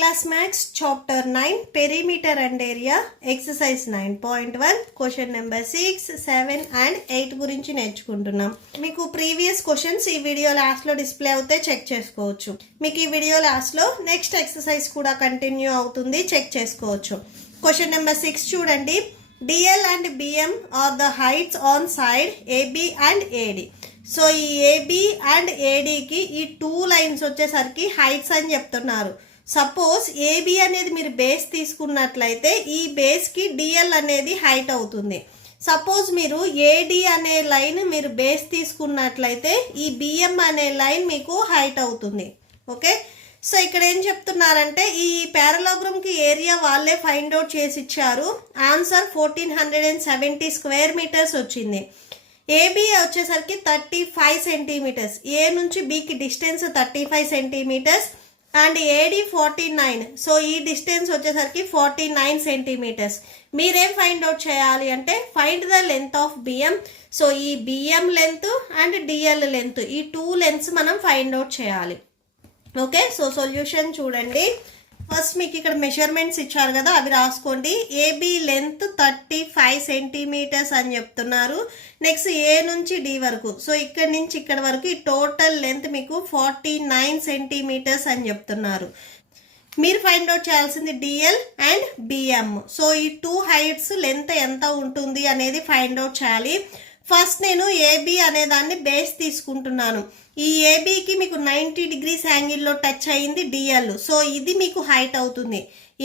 class maths chapter 9 perimeter and area exercise 9.1 question number 6 7 and 8 గురించి నేర్చుకుంటున్నాం. మీకు previous questions ఈ వీడియో లాస్ట్ లో డిస్ప్లే అవుతే చెక్ చేసుకోవచ్చు. మీకు ఈ వీడియో లాస్ట్ లో నెక్స్ట్ ఎక్సర్సైజ్ కూడా కంటిన్యూ అవుతుంది, చెక్ చేసుకోవచ్చు. క్వశ్చన్ నెంబర్ 6 చూడండి. DL and BM are the heights on side AB and AD. So ఈ AB అండ్ ADకి ఈ టూ లైన్స్ వచ్చేసరికి హైట్స్ అని చెప్తున్నారు. సపోజ్ AB అనేది మీరు బేస్ తీసుకున్నట్లయితే ఈ బేస్కి DL అనేది హైట్ అవుతుంది. సపోజ్ మీరు AD అనే లైన్ మీరు బేస్ తీసుకున్నట్లయితే ఈ BM అనే లైన్ మీకు హైట్ అవుతుంది. ఓకే, సో ఇక్కడ ఏం చెప్తున్నారంటే ఈ పారలోగ్రామ్కి ఏరియా వాళ్ళే ఫైండ్ అవుట్ చేసి ఇచ్చారు. ఆన్సర్ 1470 స్క్వేర్ మీటర్స్ వచ్చింది. ఏబి వచ్చేసరికి 35 సెంటీమీటర్స్, ఏ నుంచి బికి distance 35 centimetres and AD 49. So ఈ డిస్టెన్స్ వచ్చేసరికి 49 సెంటీమీటర్స్. మీరేం ఫైండ్ అవుట్ చేయాలి అంటే find the length of BM. So ఈ BM length and DL length, ఈ టూ లెంత్స్ మనం ఫైండ్ అవుట్ చేయాలి. ఓకే, సో సొల్యూషన్ చూడండి. ఫస్ట్ మీకు ఇక్కడ మెజర్మెంట్స్ ఇచ్చారు కదా, అవి రాసుకోండి. ఏబి లెంత్ 35 సెంటీమీటర్స్ అని చెప్తున్నారు. నెక్స్ట్ ఏ నుంచి డి వరకు, సో ఇక్కడ నుంచి ఇక్కడ వరకు ఈ టోటల్ లెంత్ మీకు 49 సెంటీమీటర్స్ అని చెప్తున్నారు. మీరు ఫైండ్ అవుట్ చేయాల్సింది డిఎల్ అండ్ బిఎం. సో ఈ టూ హైట్స్ లెంత్ ఎంత ఉంటుంది అనేది ఫైండ్ అవుట్ చేయాలి. ఫస్ట్ నేను ఏబి అనే దాన్ని బేస్ తీసుకుంటున్నాను. ఈ ఏబికి మీకు 90 డిగ్రీస్ యాంగిల్లో టచ్ అయింది డిఎల్. సో ఇది మీకు హైట్ అవుతుంది.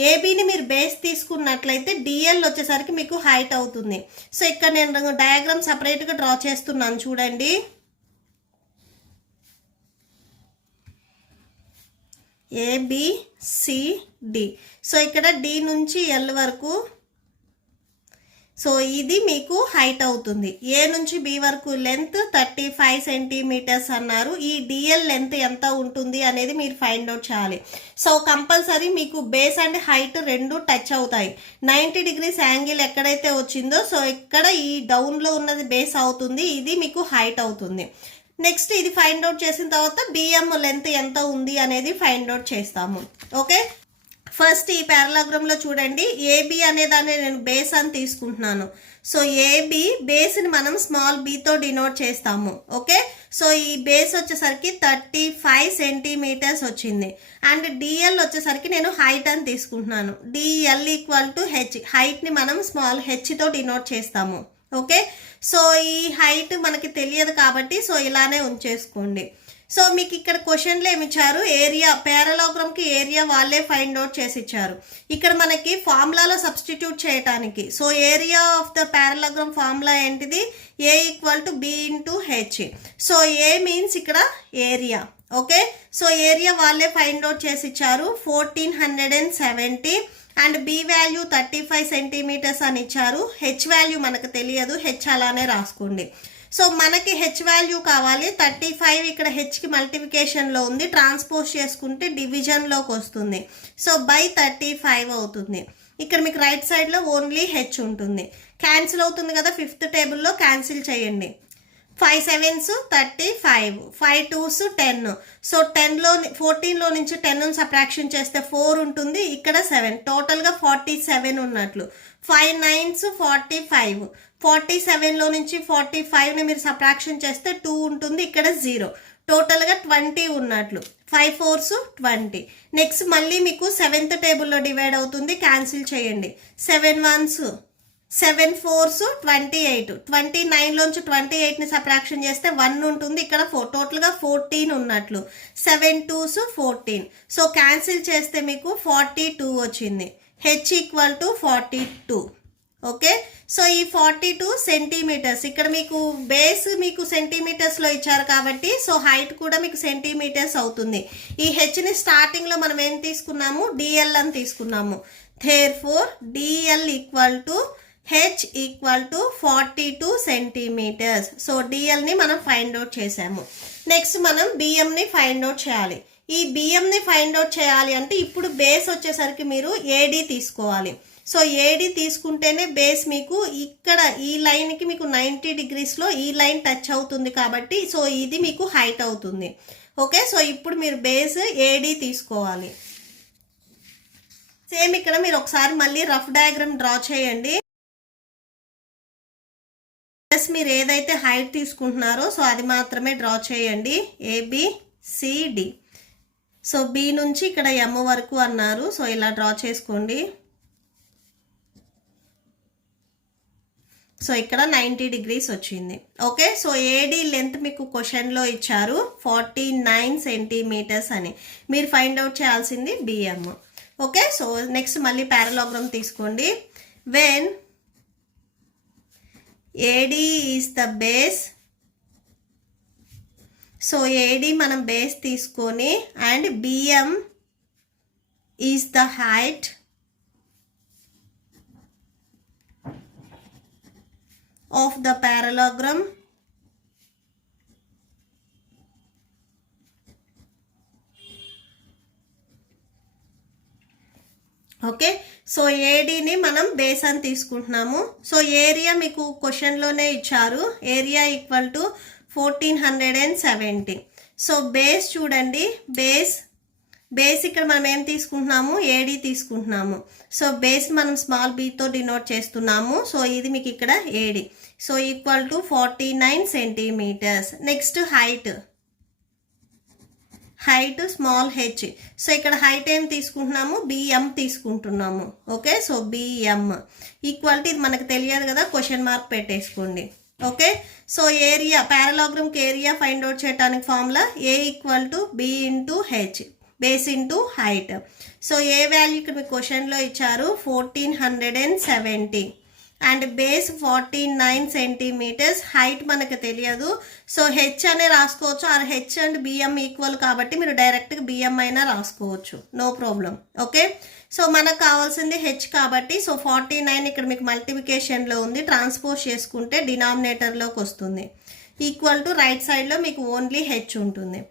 ఏబిని మీరు బేస్ తీసుకున్నట్లయితే డిఎల్ వచ్చేసరికి మీకు హైట్ అవుతుంది. సో ఇక్కడ నేను డయాగ్రామ్ సపరేట్గా డ్రా చేస్తున్నాను చూడండి. ఏబిసిడి. సో ఇక్కడ డి నుంచి ఎల్ వరకు, సో ఇది మీకు హైట్ అవుతుంది. ఏ నుంచి బి వరకు లెంత్ 35 సెంటీమీటర్స్ అన్నారు. ఈ డిఎల్ లెంత్ ఎంత ఉంటుంది అనేది మీరు ఫైండ్ అవుట్ చేయాలి. సో కంపల్సరీ మీకు బేస్ అండ్ హైట్ రెండు టచ్ అవుతాయి. 90 డిగ్రీస్ యాంగిల్ ఎక్కడైతే వచ్చిందో సో ఇక్కడ ఈ డౌన్లో ఉన్నది బేస్ అవుతుంది, ఇది మీకు హైట్ అవుతుంది. నెక్స్ట్ ఇది ఫైండ్ అవుట్ చేసిన తర్వాత బిఎం లెంత్ ఎంత ఉంది అనేది ఫైండ్ అవుట్ చేస్తాము. ఓకే, ఫస్ట్ ఈ పారలాగ్రామ్లో చూడండి. ఏబి అనే దాన్ని నేను బేస్ అని తీసుకుంటున్నాను. సో ఏబి బేస్ని మనం స్మాల్ బితో డినోట్ చేస్తాము. ఓకే, సో ఈ బేస్ వచ్చేసరికి 35 సెంటీమీటర్స్ వచ్చింది. అండ్ డిఎల్ వచ్చేసరికి నేను హైట్ అని తీసుకుంటున్నాను. డిఎల్ ఈక్వల్ టు హెచ్, హైట్ని మనం స్మాల్ హెచ్తో డినోట్ చేస్తాము. ఓకే, సో ఈ హైట్ మనకి తెలియదు కాబట్టి సో ఇలానే ఉంచేసుకోండి. సో మీకు ఇక్కడ క్వశ్చన్లో ఏమి ఇచ్చారు, ఏరియా పారలోగ్రామ్కి ఏరియా వాళ్ళే ఫైండ్ అవుట్ చేసి ఇచ్చారు. ఇక్కడ మనకి ఫార్ములాలో సబ్స్టిట్యూట్ చేయడానికి, so area of the parallelogram formula ఏంటిది, A equal to B into H. So A means ఇక్కడ ఏరియా. ఓకే, సో ఏరియా వాళ్ళే ఫైండ్ అవుట్ చేసి ఇచ్చారు 1470 అండ్ బి వాల్యూ 35 సెంటీమీటర్స్ అని ఇచ్చారు. హెచ్ వాల్యూ మనకు తెలియదు, హెచ్ అలానే రాసుకోండి. సో మనకి హెచ్ వాల్యూ కావాలి 35, ఇక్కడ హెచ్కి మల్టిప్లికేషన్లో ఉంది, ట్రాన్స్పోజ్ చేసుకుంటే డివిజన్లోకి వస్తుంది. సో బై 35 అవుతుంది. ఇక్కడ మీకు రైట్ సైడ్లో ఓన్లీ హెచ్ ఉంటుంది. క్యాన్సిల్ అవుతుంది కదా, 5th టేబుల్లో క్యాన్సిల్ చేయండి. 5 7s 35, 5 2s 10. సో 14లో నుంచి 10 సబ్ట్రాక్షన్ చేస్తే 4 ఉంటుంది, ఇక్కడ 7, టోటల్గా 47 ఉన్నట్లు. 5 9s 45, 47లో నుంచి 45ని మీరు సబ్ట్రాక్షన్ చేస్తే 2 ఉంటుంది, ఇక్కడ 0, టోటల్గా 20 ఉన్నట్లు. 5 4s 20. నెక్స్ట్ మళ్ళీ మీకు 7th టేబుల్లో డివైడ్ అవుతుంది, క్యాన్సిల్ చేయండి. 7 1s 7 4s 28, 29లోంచి 28ని సబ్ట్రాక్షన్ చేస్తే 1 ఉంటుంది, ఇక్కడ టోటల్గా 14 ఉన్నట్లు. 7 2s 14. సో క్యాన్సిల్ చేస్తే మీకు 42 వచ్చింది. H equal to 42. Okay, so ఈ 42 సెంటీమీటర్స్, ఇక్కడ మీకు బేస్ మీకు సెంటీమీటర్స్లో ఇచ్చారు కాబట్టి సో హైట్ కూడా మీకు సెంటీమీటర్స్ అవుతుంది. ఈ హెచ్ని స్టార్టింగ్లో మనం ఏం తీసుకున్నాము, డిఎల్ అని తీసుకున్నాము. Therefore DL equal to H equal to 42 centimetres. So డిఎల్ని మనం ఫైండ్ అవుట్ చేసాము. నెక్స్ట్ మనం బిఎంని ఫైండ్ అవుట్ చేయాలి. ఈ బిఎంని ఫైండ్ అవుట్ చేయాలి అంటే ఇప్పుడు బేస్ వచ్చేసరికి మీరు ఏడి తీసుకోవాలి. సో ఏడి తీసుకుంటేనే బేస్ మీకు ఇక్కడ ఈ లైన్కి మీకు 90 డిగ్రీస్లో ఈ లైన్ టచ్ అవుతుంది కాబట్టి సో ఇది మీకు హైట్ అవుతుంది. ఓకే, సో ఇప్పుడు మీరు బేస్ ఏడి తీసుకోవాలి. సేమ్ ఇక్కడ మీరు ఒకసారి మళ్ళీ రఫ్ డయాగ్రామ్ డ్రా చేయండి. ప్లస్ మీరు ఏదైతే హైట్ తీసుకుంటున్నారో సో అది మాత్రమే డ్రా చేయండి. ABCD. సో B నుంచి ఇక్కడ M వరకు అన్నారు. సో ఇలా డ్రా చేసుకోండి. సో ఇక్కడ 90 degrees వచ్చింది. ఓకే, సో AD లెంత్ మీకు క్వశ్చన్లో ఇచ్చారు 49 centimeters అని. మీరు ఫైండ్ అవుట్ చేయాల్సింది BM. ఓకే, సో నెక్స్ట్ మళ్ళీ పారలోగ్రామ్ తీసుకోండి. When AD is the base, so AD మనం బేస్ తీసుకొని and BM is the height of the parallelogram, ఓకే. సో ఏడీని మనం బేస్ అని తీసుకుంటున్నాము. సో ఏరియా మీకు క్వశ్చన్లోనే ఇచ్చారు, area equal to 1470. So base చూడండి, బేస్ ఇక్కడ మనం ఏం తీసుకుంటున్నాము, ఏడీ తీసుకుంటున్నాము. సో బేస్ మనం స్మాల్ బీతో డినోట్ చేస్తున్నాము. సో ఇది మీకు ఇక్కడ ఏడీ. So equal to 49 centimeters. Next height small H. So ఇక్కడ హైట్ ఏం తీసుకుంటున్నాము, బిఎం తీసుకుంటున్నాము. Okay, so BM equal to, ఇది మనకు తెలియదు కదా, క్వశ్చన్ మార్క్ పెట్టేసుకోండి. ఓకే, సో ఏరియా పారలోగ్రామ్కి ఏరియా ఫైండ్ అవుట్ చేయడానికి formula A equal to B into H, base into height. So A value ఇక్కడ మీకు క్వశ్చన్లో ఇచ్చారు 1470 అండ్ బేస్ 49 centimeters. హైట్ మనకు తెలియదు, సో హెచ్ అనే రాసుకోవచ్చు. ఆ హెచ్ అండ్ బిఎం ఈక్వల్ కాబట్టి మీరు డైరెక్ట్గా బిఎం అయినా రాసుకోవచ్చు, నో ప్రాబ్లం. ఓకే, సో మనకు కావాల్సింది హెచ్ కాబట్టి సో 49 ఇక్కడ మీకు మల్టిప్లికేషన్లో ఉంది, ట్రాన్స్పోజ్ చేసుకుంటే డినామినేటర్లోకి వస్తుంది. ఈక్వల్ టు రైట్ సైడ్లో మీకు ఓన్లీ హెచ్ ఉంటుంది.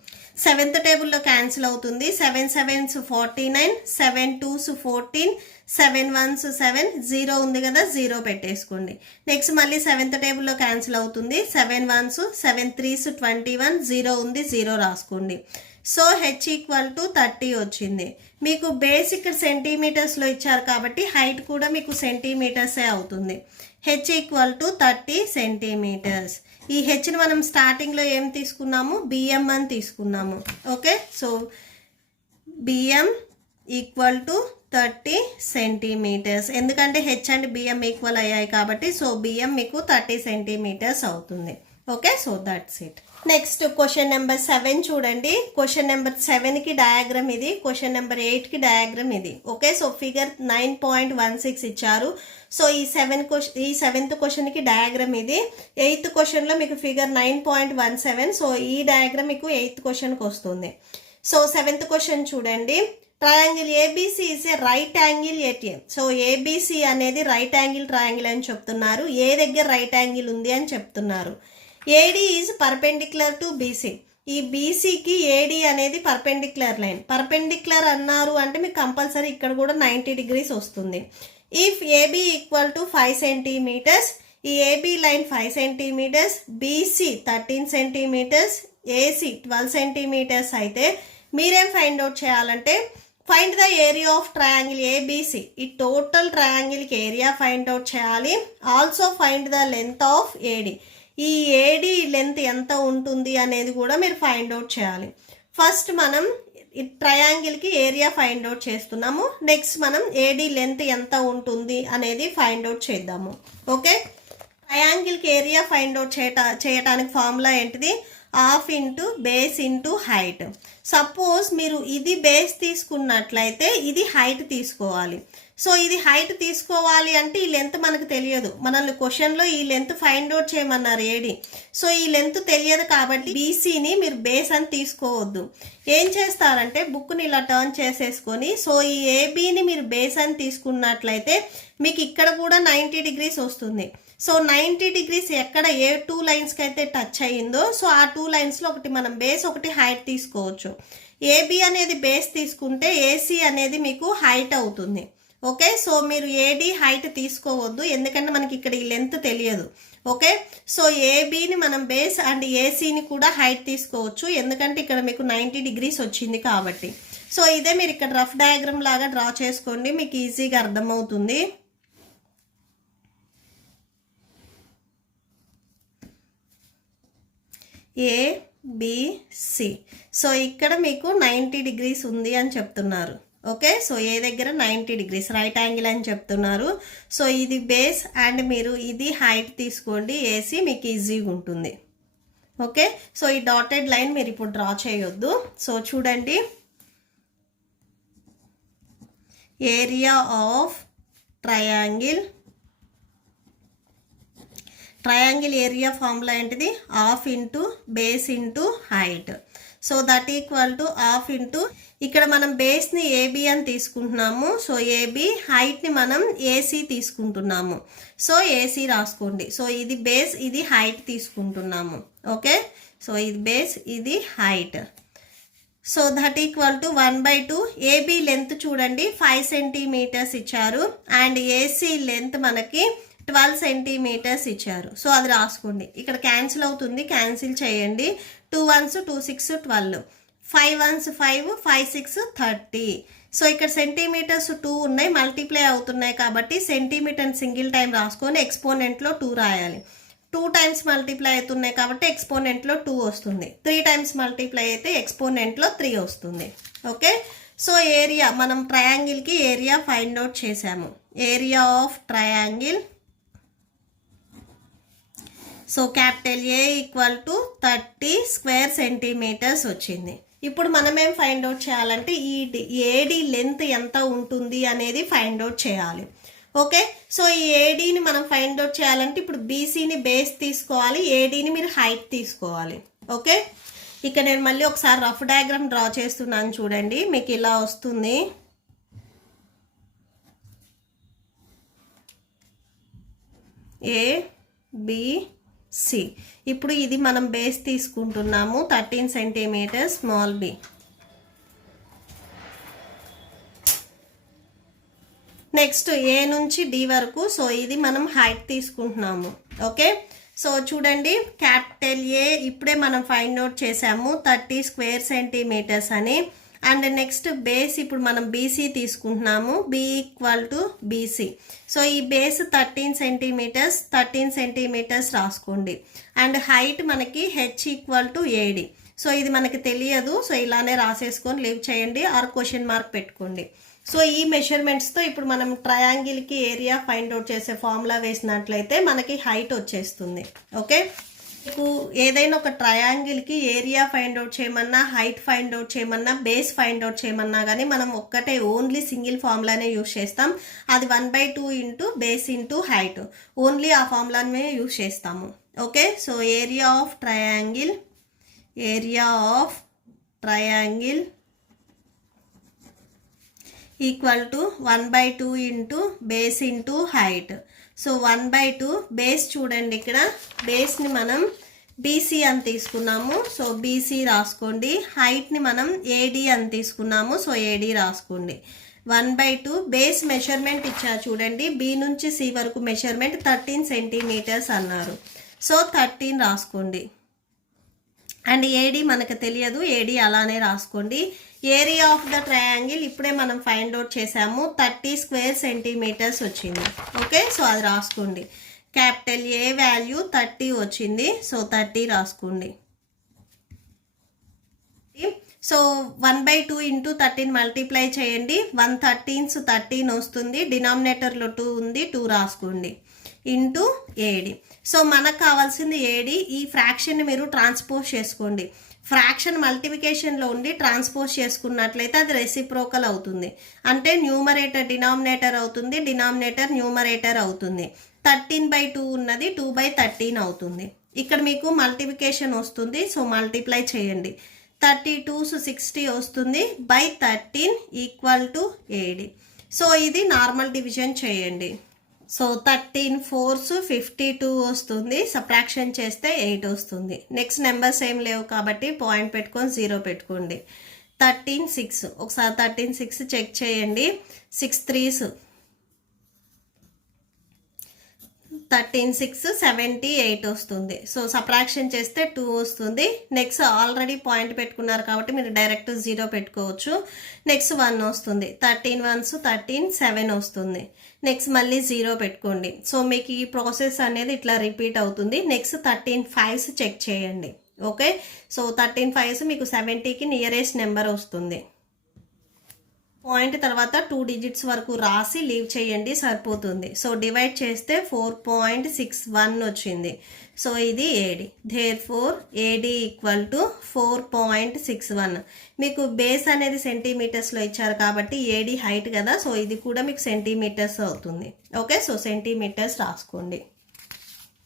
7th టేబుల్లో క్యాన్సిల్ అవుతుంది. 7 7s 49, 7 2s 14, 7 1s 7, 0 ఉంది కదా, 0 పెట్టేసుకోండి. నెక్స్ట్ మళ్ళీ 7th టేబుల్లో క్యాన్సిల్ అవుతుంది. 7 1s 7 3s 21, 0 ఉంది, 0 రాసుకోండి. సో హెచ్ ఈక్వల్ టు 30 వచ్చింది. మీకు బేస్ ఇక్కడ సెంటీమీటర్స్లో ఇచ్చారు కాబట్టి హైట్ కూడా మీకు సెంటీమీటర్సే అవుతుంది. H equal to 30 centimeters. ఈ హెచ్ని మనం స్టార్టింగ్లో ఏం తీసుకున్నాము, బిఎం అని తీసుకున్నాము. Okay, so BM equal to 30 centimeters. ఎందుకంటే హెచ్ అండ్ బిఎం ఈక్వల్ అయ్యాయి కాబట్టి సో బిఎం మీకు 30 centimeters అవుతుంది. Okay, so that's it. Next question number 7 చూడండి. క్వశ్చన్ నెంబర్ 7కి డయాగ్రామ్ ఇది, క్వశ్చన్ నెంబర్ 8కి డయాగ్రామ్ ఇది. ఓకే, సో ఫిగర్ 9.16 ఇచ్చారు. సో ఈ 7th క్వశ్చన్కి డయాగ్రామ్ ఇది. 8th క్వశ్చన్లో మీకు ఫిగర్ 9.17. సో ఈ డయాగ్రామ్ మీకు 8th క్వశ్చన్కి వస్తుంది. సో 7th క్వశ్చన్ చూడండి. Triangle ABC is a right angle ATM. So ABC అనేది రైట్ యాంగిల్ ట్రయాంగిల్ అని చెప్తున్నారు. ఏ దగ్గర రైట్ యాంగిల్ ఉంది అని చెప్తున్నారు. AD is perpendicular to BC. ఈ బీసీకి ఏడి అనేది పర్పెండిక్యులర్ లైన్. పర్పెండిక్యులర్ అన్నారు అంటే మీకు కంపల్సరీ ఇక్కడ కూడా 90 degrees వస్తుంది. If AB equal to 5 centimeters, ఈ AB line 5 centimeters, BC 13 centimeters, AC 12 centimeters అయితే మీరేం ఫైండ్ అవుట్ చేయాలంటే find the area of triangle ABC. ఈ టోటల్ ట్రయాంగిల్కి ఏరియా ఫైండ్ అవుట్ చేయాలి. Also find the length of AD. ఈ AD length ఎంత ఉంటుంది అనేది కూడా మీరు ఫైండ్ అవుట్ చేయాలి. ఫస్ట్ మనం ఈ ట్రయాంగిల్కి ఏరియా ఫైండ్ అవుట్ చేస్తున్నాము. నెక్స్ట్ మనం ఏడి లెంత్ ఎంత ఉంటుంది అనేది ఫైండ్ అవుట్ చేద్దాము. ఓకే, ట్రయాంగిల్కి ఏరియా ఫైండ్ అవుట్ చేయటానికి ఫార్ములా ఏంటిది, half into base into height. Suppose మీరు ఇది బేస్ తీసుకున్నట్లయితే ఇది హైట్ తీసుకోవాలి. సో ఇది హైట్ తీసుకోవాలి అంటే ఈ లెంత్ మనకు తెలియదు, మనల్ని క్వశ్చన్లో ఈ లెంత్ ఫైండ్ అవుట్ చేయమన్నారు ఏడి. సో ఈ లెంత్ తెలియదు కాబట్టి బీసీని మీరు బేస్ అని తీసుకోవద్దు. ఏం చేస్తారంటే బుక్ని ఇలా టర్న్ చేసేసుకొని సో ఈ ఏబీని మీరు బేస్ అని తీసుకున్నట్లయితే మీకు ఇక్కడ కూడా 90 degrees వస్తుంది. సో 90 degrees ఎక్కడ ఏ 2 లైన్స్కి అయితే టచ్ అయ్యిందో సో ఆ 2 లైన్స్లో ఒకటి మనం బేస్ ఒకటి హైట్ తీసుకోవచ్చు. ఏబి అనేది బేస్ తీసుకుంటే ఏసీ అనేది మీకు హైట్ అవుతుంది. ఓకే, సో మీరు ఏడి హైట్ తీసుకోవద్దు ఎందుకంటే మనకి ఇక్కడ ఈ లెంత్ తెలియదు. ఓకే, సో ఏబిని మనం బేస్ అండ్ ఏసీని కూడా హైట్ తీసుకోవచ్చు ఎందుకంటే ఇక్కడ మీకు 90 degrees వచ్చింది కాబట్టి. సో ఇదే మీరు ఇక్కడ రఫ్ డయాగ్రామ్ లాగా డ్రా చేసుకోండి, మీకు ఈజీగా అర్థమవుతుంది. ABC. సో ఇక్కడ మీకు 90 degrees ఉంది అని చెప్తున్నారు. ఓకే, సో ఏ దగ్గర 90 degrees రైట్ యాంగిల్ అని చెప్తున్నారు. సో ఇది బేస్ అండ్ మీరు ఇది హైట్ తీసుకోండి, ఏసీ మీకు ఈజీగా ఉంటుంది. ఓకే, సో ఈ డాటెడ్ లైన్ మీరు ఇప్పుడు డ్రా చేయొద్దు. సో చూడండి, area of triangle area formula ఏంటిది? Half into base into height. So that equal to half into, ఇక్కడ మనం బేస్ని ఏబి అని తీసుకుంటున్నాము. సో ఏబి, హైట్ని మనం ఏసీ తీసుకుంటున్నాము. సో ఏసీ రాసుకోండి. సో ఇది బేస్, ఇది హైట్ తీసుకుంటున్నాము. ఓకే, సో ఇది బేస్, ఇది height. So that equal to 1/2. AB length చూడండి 5 centimeters ఇచ్చారు అండ్ ఏసీ లెంత్ మనకి 12 centimeters ఇచ్చారు. సో అది రాసుకోండి. ఇక్కడ క్యాన్సిల్ అవుతుంది, క్యాన్సిల్ చేయండి. 2 1s 2 6 12, 5 1s 5, 5 6 30. సో ఇక్కడ సెంటీమీటర్స్ 2 ఉన్నాయి, మల్టిప్లై అవుతున్నాయి కాబట్టి సెంటీమీటర్ సింగిల్ టైం రాసుకొని ఎక్స్పోనెంట్లో 2 రాయాలి. 2 times మల్టిప్లై అవుతున్నాయి కాబట్టి ఎక్స్పోనెంట్లో 2 వస్తుంది. 3 times మల్టిప్లై అయితే ఎక్స్పోనెంట్లో 3 వస్తుంది. ఓకే, సో ఏరియా, మనం ట్రయాంగిల్కి ఏరియా ఫైండ్ అవుట్ చేసాము. Area of triangle, so capital A equal to 30 square centimeters వచ్చింది. ఇప్పుడు మనం ఏం ఫైండ్ అవుట్ చేయాలంటే ఈ ఏడి లెంత్ ఎంత ఉంటుంది అనేది ఫైండ్ అవుట్ చేయాలి. ఓకే, సో ఈ ఏడీని మనం ఫైండ్ అవుట్ చేయాలంటే ఇప్పుడు బీసీని బేస్ తీసుకోవాలి, ఏడీని మీరు హైట్ తీసుకోవాలి. ఓకే, ఇక్కడ నేను మళ్ళీ ఒకసారి రఫ్ డయాగ్రామ్ డ్రా చేస్తున్నాను చూడండి, మీకు ఇలా వస్తుంది. ABC. ఇప్పుడు ఇది మనం బేస్ తీసుకుంటున్నాము 13 centimeters small B. Next A నుంచి డి వరకు, సో ఇది మనం హైట్ తీసుకుంటున్నాము. ఓకే, సో చూడండి క్యాపిటల్ ఏ ఇప్పుడే మనం ఫైండ్ అవుట్ చేసాము 30 square centimeters అని. అండ్ నెక్స్ట్ బేస్ ఇప్పుడు మనం బీసీ తీసుకుంటున్నాము, B equal to BC. So ఈ బేస్ 13 centimeters రాసుకోండి. అండ్ హైట్ మనకి H equal to AD. So ఇది మనకి తెలియదు, సో ఇలానే రాసేసుకొని లీవ్ చేయండి ఆర్ క్వశ్చన్ మార్క్ పెట్టుకోండి. సో ఈ మెజర్మెంట్స్తో ఇప్పుడు మనం ట్రయాంగిల్కి ఏరియా ఫైండ్ అవుట్ చేసే ఫార్ములా వేసినట్లయితే మనకి హైట్ వచ్చేస్తుంది. ఓకే, మీకు ఏదైనా ఒక ట్రయాంగిల్కి ఏరియా ఫైండ్ అవుట్ చేయమన్నా, హైట్ ఫైండ్ అవుట్ చేయమన్నా, బేస్ ఫైండ్ అవుట్ చేయమన్నా కానీ మనం ఒక్కటే ఓన్లీ సింగిల్ ఫార్ములానే యూజ్ చేస్తాం. అది 1/2 into base into height, only ఆ ఫార్ములానే యూజ్ చేస్తాము. Okay, so area of triangle equal to 1/2 into base into height. So 1/2 base చూడండి, ఇక్కడ బేస్ని మనం బీసీ అని తీసుకున్నాము, సో బీసీ రాసుకోండి. హైట్ని మనం ఏడి అని తీసుకున్నాము, సో ఏడి రాసుకోండి. 1/2 బేస్ మెజర్మెంట్ ఇచ్చారు చూడండి, బి నుంచి సి వరకు మెజర్మెంట్ 13 centimeters అన్నారు, సో 13 రాసుకోండి. అండ్ ఏడి మనకు తెలియదు, ఏడి అలానే రాసుకోండి. ఏరియా ఆఫ్ ద ట్రయాంగిల్ ఇప్పుడే మనం ఫైండ్ అవుట్ చేసాము 30 square centimeters వచ్చింది. ఓకే, సో అది రాసుకోండి. క్యాపిటల్ ఏ వాల్యూ 30 వచ్చింది, సో 30 రాసుకోండి. సో 1/2 ఇంటూ 13 మల్టిప్లై చేయండి, 1/13 13 వస్తుంది. డినామినేటర్లో 2 ఉంది, 2 రాసుకోండి ఇంటూ ఏడి. సో మనకు కావాల్సింది ఏడి. ఈ ఫ్రాక్షన్ని మీరు ట్రాన్స్పోజ్ చేసుకోండి. ఫ్రాక్షన్ మల్టిప్లికేషన్లో ఉండి ట్రాన్స్పోజ్ చేసుకున్నట్లయితే అది రెసిప్రోకల్ అవుతుంది, అంటే న్యూమరేటర్ డినామినేటర్ అవుతుంది, డినామినేటర్ న్యూమరేటర్ అవుతుంది. 13/2 ఉన్నది 2/13 అవుతుంది. ఇక్కడ మీకు మల్టిప్లికేషన్ వస్తుంది, సో మల్టిప్లై చేయండి. 32s 60 వస్తుంది, by 13 equal to AD. So ఇది నార్మల్ డివిజన్ చేయండి. సో 13 4s 52 వస్తుంది, సబ్ట్రాక్షన్ చేస్తే 8 వస్తుంది. నెక్స్ట్ నెంబర్స్ ఏం లేవు కాబట్టి పాయింట్ పెట్టుకొని 0 పెట్టుకోండి. 13 6, ఒకసారి 13 6 చెక్ చేయండి. 6 3s 13 6 78 వస్తుంది. సో సబ్ట్రాక్షన్ చేస్తే 2 వస్తుంది. నెక్స్ట్ ఆల్రెడీ పాయింట్ పెట్టుకున్నారు కాబట్టి మీరు డైరెక్ట్ 0 పెట్టుకోవచ్చు. నెక్స్ట్ 1 వస్తుంది. 13 1s 13 7 వస్తుంది. నెక్స్ట్ మళ్ళీ 0 పెట్టుకోండి. సో మీకు ఈ ప్రాసెస్ అనేది ఇట్లా రిపీట్ అవుతుంది. నెక్స్ట్ 13 5s చెక్ చేయండి. ఓకే, సో 13 5s మీకు 70కి నియరెస్ట్ నెంబర్ వస్తుంది. పాయింట్ తర్వాత 2 digits వరకు రాసి లీవ్ చేయండి, సరిపోతుంది. సో డివైడ్ చేస్తే 4.61 వచ్చింది. సో ఇది AD. Therefore AD equal to 4.61. మీకు బేస్ అనేది సెంటీమీటర్స్లో ఇచ్చారు కాబట్టి ఏడి హైట్ కదా, సో ఇది కూడా మీకు సెంటీమీటర్స్ అవుతుంది. ఓకే, సో సెంటీమీటర్స్ రాసుకోండి.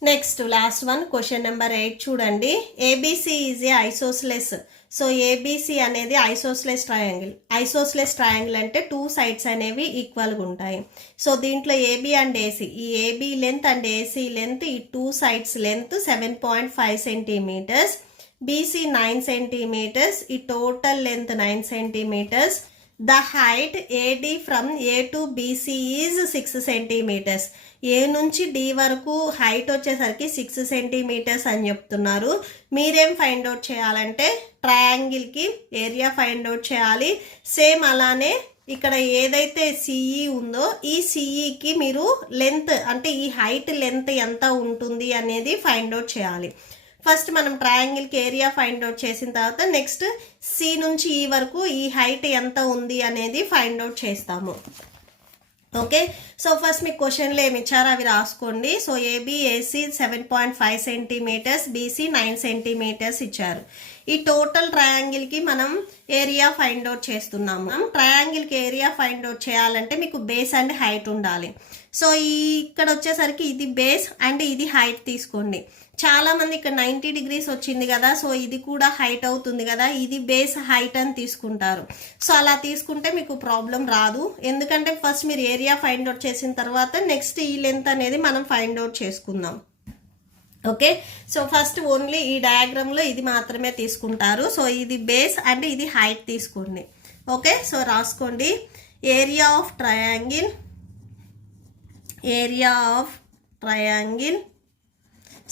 Next last one, question number 8 చూడండి. ABC is a isosceles. So ABC అనేది ఐసోస్లెస్ ట్రయాంగిల్. ఐసోస్లెస్ ట్రయాంగిల్ అంటే 2 sides అనేవి ఈక్వల్గా ఉంటాయి. సో దీంట్లో ఏబి అండ్ ఏసీ, ఈ AB length and AC length, ఈ 2 sides length 7.5 centimeters, BC 9 centimeters, ఈ total length 9 centimeters. The height AD from A to BC is 6 centimeters. ఏ నుంచి D వరకు హైట్ వచ్చేసరికి 6 centimeters అని చెప్తున్నారు. మీరేం ఫైండ్ అవుట్ చేయాలంటే ట్రయాంగిల్కి ఏరియా ఫైండ్ అవుట్ చేయాలి. సేమ్ అలానే ఇక్కడ ఏదైతే సిఈ ఉందో ఈ సిఈకి మీరు లెంత్ అంటే ఈ హైట్ లెంత్ ఎంత ఉంటుంది అనేది ఫైండ్ అవుట్ చేయాలి. ఫస్ట్ మనం ట్రయాంగిల్కి ఏరియా ఫైండ్ అవుట్ చేసిన తర్వాత నెక్స్ట్ సి నుంచి ఈ వరకు ఈ హైట్ ఎంత ఉంది అనేది ఫైండ్ అవుట్ చేస్తాము. ఓకే, సో ఫస్ట్ మీకు క్వశ్చన్లో ఏమి ఇచ్చారో అవి రాసుకోండి. So AB AC 7.5 centimeters, BC 9 centimeters ఇచ్చారు. ఈ టోటల్ ట్రయాంగిల్కి మనం ఏరియా ఫైండ్ అవుట్ చేస్తున్నాము. ట్రయాంగిల్కి ఏరియా ఫైండ్ అవుట్ చేయాలంటే మీకు బేస్ అండ్ హైట్ ఉండాలి. సో ఇక్కడ వచ్చేసరికి ఇది బేస్ అండ్ ఇది హైట్ తీసుకోండి. చాలా మంది ఇక్కడ 90 degrees వచ్చింది కదా, సో ఇది కూడా హైట్ అవుతుంది కదా, ఇది బేస్ హైట్ అని తీసుకుంటారు. సో అలా తీసుకుంటే మీకు ప్రాబ్లం రాదు, ఎందుకంటే ఫస్ట్ మీరు ఏరియా ఫైండ్ అవుట్ చేసిన తర్వాత నెక్స్ట్ ఈ లెంత్ అనేది మనం ఫైండ్ అవుట్ చేసుకుందాం. ఓకే, సో ఫస్ట్ ఓన్లీ ఈ డయాగ్రామ్లో ఇది మాత్రమే తీసుకుంటారు. సో ఇది బేస్ అండ్ ఇది హైట్ తీసుకోండి. ఓకే, సో రాసుకోండి. Area of triangle, area of triangle.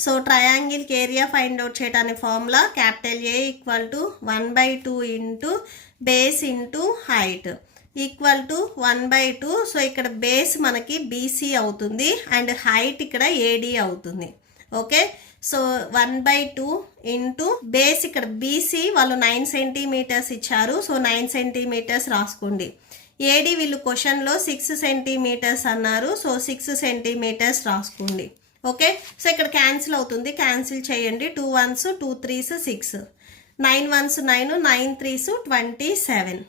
So ట్రయాంగిల్కి ఏరియా ఫైండ్ అవుట్ చేయడానికి formula capital A equal to 1/2 into base into height equal to 1/2. So ఇక్కడ బేస్ మనకి బీసీ అవుతుంది అండ్ హైట్ ఇక్కడ AD అవుతుంది. ఓకే, సో 1/2 ఇంటూ బేస్ ఇక్కడ BC వాళ్ళు 9 centimeters ఇచ్చారు. సో 9 centimeters రాసుకోండి. ఏడి వీళ్ళు క్వశ్చన్లో 6 centimeters అన్నారు. సో 6 centimeters రాసుకోండి. ఓకే, సో ఇక్కడ క్యాన్సిల్ అవుతుంది, క్యాన్సిల్ చేయండి. 2 1s 2 3s 6, 9 1s 9, 9 3s 27.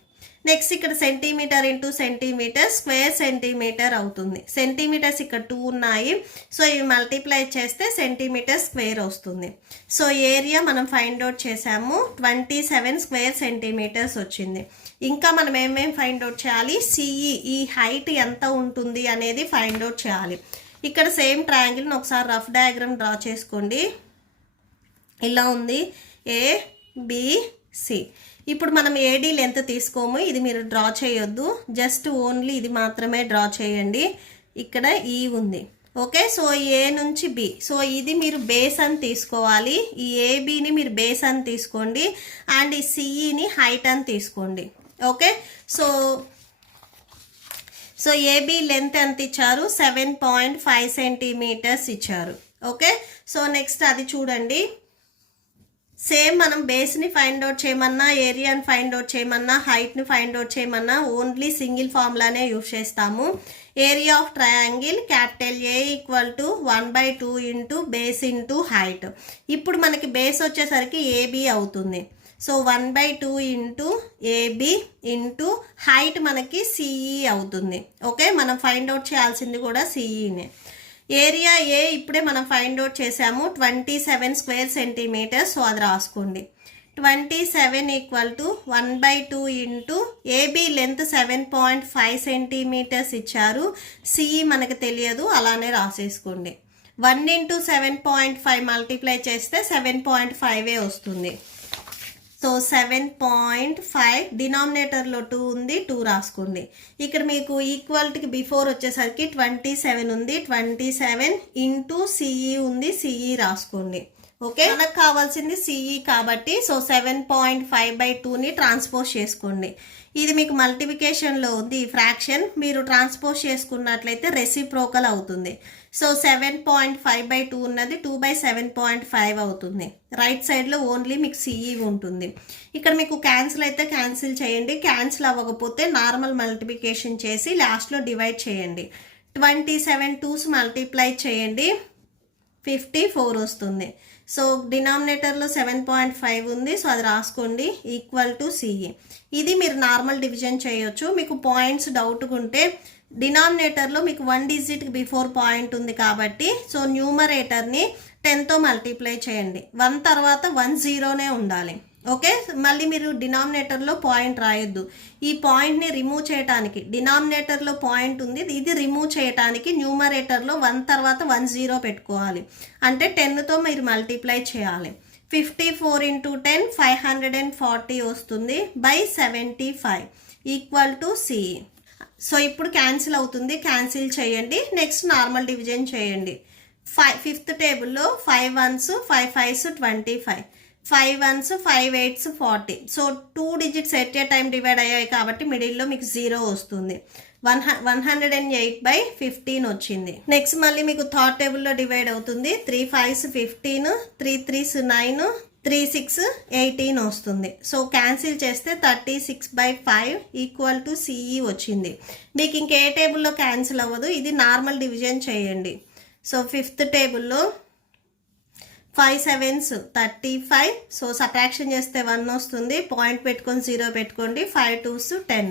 Next ఇక్కడ centimetre into centimetre square centimetre అవుతుంది. సెంటీమీటర్స్ ఇక్కడ 2 ఉన్నాయి. సో ఇవి మల్టిప్లై చేస్తే సెంటీమీటర్ స్క్వేర్ వస్తుంది. సో ఏరియా మనం ఫైండ్ అవుట్ చేసాము, 27 square centimeters వచ్చింది. ఇంకా మనం ఏమేమి ఫైండ్ అవుట్ చేయాలి, సిఈ ఈ హైట్ ఎంత ఉంటుంది అనేది ఫైండ్ అవుట్ చేయాలి. ఇక్కడ సేమ్ ట్రయాంగిల్ని ఒకసారి రఫ్ డయాగ్రామ్ డ్రా చేసుకోండి. ఇలా ఉంది ఏబిసి. ఇప్పుడు మనం ఏడి లెంత్ తీసుకోము, ఇది మీరు డ్రా చేయొద్దు, జస్ట్ ఓన్లీ ఇది మాత్రమే డ్రా చేయండి. ఇక్కడ ఈ ఉంది. ఓకే, సో ఏ నుంచి బి, సో ఇది మీరు బేస్ అని తీసుకోవాలి. ఈ ఏబిని మీరు బేస్ అని తీసుకోండి అండ్ ఈ సిఈని హైట్ అని తీసుకోండి. ఓకే, సో ఏబి లెంత్ ఎంత ఇచ్చారు, 7.5 centimeters ఇచ్చారు. ఓకే, సో నెక్స్ట్ అది చూడండి. సేమ్ మనం బేస్ని ఫైండ్ అవుట్ చేయమన్నా, ఏరియాని ఫైండ్ అవుట్ చేయమన్నా, హైట్ని ఫైండ్ అవుట్ చేయమన్నా ఓన్లీ సింగిల్ ఫార్ములానే యూజ్ చేస్తాము. Area of triangle capital A equal to 1/2 into base into height. ఇప్పుడు మనకి బేస్ వచ్చేసరికి ఏబి అవుతుంది. So 1/2 into AB into height మనకి సిఈ అవుతుంది. ఓకే, మనం ఫైండ్ అవుట్ చేయాల్సింది కూడా సిఈనే. ఏరియా ఏ ఇప్పుడే మనం ఫైండ్ అవుట్ చేసాము, 27 square centimeters. సో అది రాసుకోండి. 27 equal to 1/2 into AB length 7.5 centimeters ఇచ్చారు, సిఈ మనకు తెలియదు, అలానే రాసేసుకోండి. 1 into 7.5 మల్టిప్లై చేస్తే 7.5 వస్తుంది. సో 7.5 డినామినేటర్లో 2 ఉంది, 2 రాసుకోండి. ఇక్కడ మీకు ఈక్వాలిటీకి బిఫోర్ వచ్చేసరికి 27 ఉంది, 27 ఇంటూ సిఈ ఉంది, సిఈ రాసుకోండి. ఓకే, మనకు కావాల్సింది సిఈ కాబట్టి సో 7.5/2ని ట్రాన్స్పోజ్ చేసుకోండి. ఇది మీకు మల్టిప్లికేషన్లో ఉంది ఫ్రాక్షన్, మీరు ట్రాన్స్పోజ్ చేసుకున్నట్లయితే రెసిప్రోకల్ అవుతుంది. సో 7.5/2 ఉన్నది 2/7.5 అవుతుంది. రైట్ సైడ్లో ఓన్లీ మీకు సిఈ ఉంటుంది. ఇక్కడ మీకు క్యాన్సిల్ అయితే క్యాన్సిల్ చేయండి, క్యాన్సిల్ అవ్వకపోతే నార్మల్ మల్టిప్లికేషన్ చేసి లాస్ట్లో డివైడ్ చేయండి. 27 2s మల్టిప్లై చేయండి, 54 వస్తుంది. సో డినామినేటర్లో 7.5 ఉంది, సో అది రాసుకోండి, ఈక్వల్ టు సిఈ. ఇది మీరు నార్మల్ డివిజన్ చేయొచ్చు. మీకు పాయింట్స్ డౌట్గా ఉంటే డినామినేటర్లో మీకు 1 డిజిట్కి బిఫోర్ పాయింట్ ఉంది కాబట్టి సో న్యూమరేటర్ని 10తో మల్టిప్లై చేయండి. 1 తర్వాత 1 0నే ఉండాలి. ఓకే, మళ్ళీ మీరు డినామినేటర్లో పాయింట్ రాయొద్దు. ఈ పాయింట్ని రిమూవ్ చేయడానికి డినామినేటర్లో పాయింట్ ఉంది, ఇది రిమూవ్ చేయడానికి న్యూమరేటర్లో 1 తర్వాత 1 0 పెట్టుకోవాలి. అంటే 10తో మీరు మల్టిప్లై చేయాలి. 54 × 10 540 వస్తుంది by 75 equal to CE. So ఇప్పుడు క్యాన్సిల్ అవుతుంది, క్యాన్సిల్ చేయండి. నెక్స్ట్ నార్మల్ డివిజన్ చేయండి. 5th టేబుల్లో 5 1s 5 5s 25, 5 1s 5 8s 40. So 2 digits at a time divide అయ్యాయి కాబట్టి మిడిల్లో మీకు 0 వస్తుంది. 108/15 వచ్చింది. నెక్స్ట్ మళ్ళీ మీకు థర్డ్ టేబుల్లో డివైడ్ అవుతుంది. 3 5s 15, 3 3s 9, 3 6 18 వస్తుంది. సో క్యాన్సిల్ చేస్తే 36/5 ఈక్వల్ టు సిఈ వచ్చింది. మీకు ఇంకే టేబుల్లో క్యాన్సిల్ అవ్వదు, ఇది నార్మల్ డివిజన్ చేయండి. సో 5th టేబుల్లో 5 7s 35, సో సబ్ట్రాక్షన్ చేస్తే 1 వస్తుంది, పాయింట్ పెట్టుకొని 0 పెట్టుకోండి. 5 2s 10,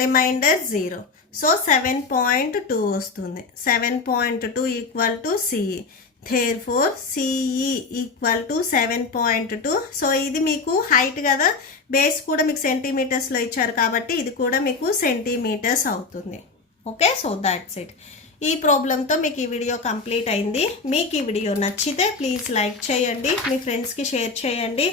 రిమైండర్ 0. సో 7.2 వస్తుంది. 7.2 equal to CE. therefore CE equal to 7.2. So ఇది మీకు హైట్ కదా, బేస్ కూడా మీకు సెంటీమీటర్స్లో ఇచ్చారు కాబట్టి ఇది కూడా మీకు సెంటీమీటర్స్ అవుతుంది. Okay, so that's it. ఈ ప్రాబ్లంతో మీకు ఈ వీడియో కంప్లీట్ అయింది. మీకు ఈ వీడియో నచ్చితే ప్లీజ్ లైక్ చేయండి, మీ ఫ్రెండ్స్కి షేర్ చేయండి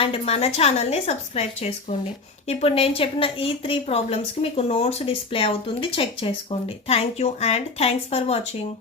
అండ్ మన ఛానల్ని సబ్స్క్రైబ్ చేసుకోండి. ఇప్పుడు నేను చెప్పిన ఈ 3 ప్రాబ్లమ్స్కి మీకు నోట్స్ డిస్ప్లే అవుతుంది, చెక్ చేసుకోండి. Thank you and thanks for watching.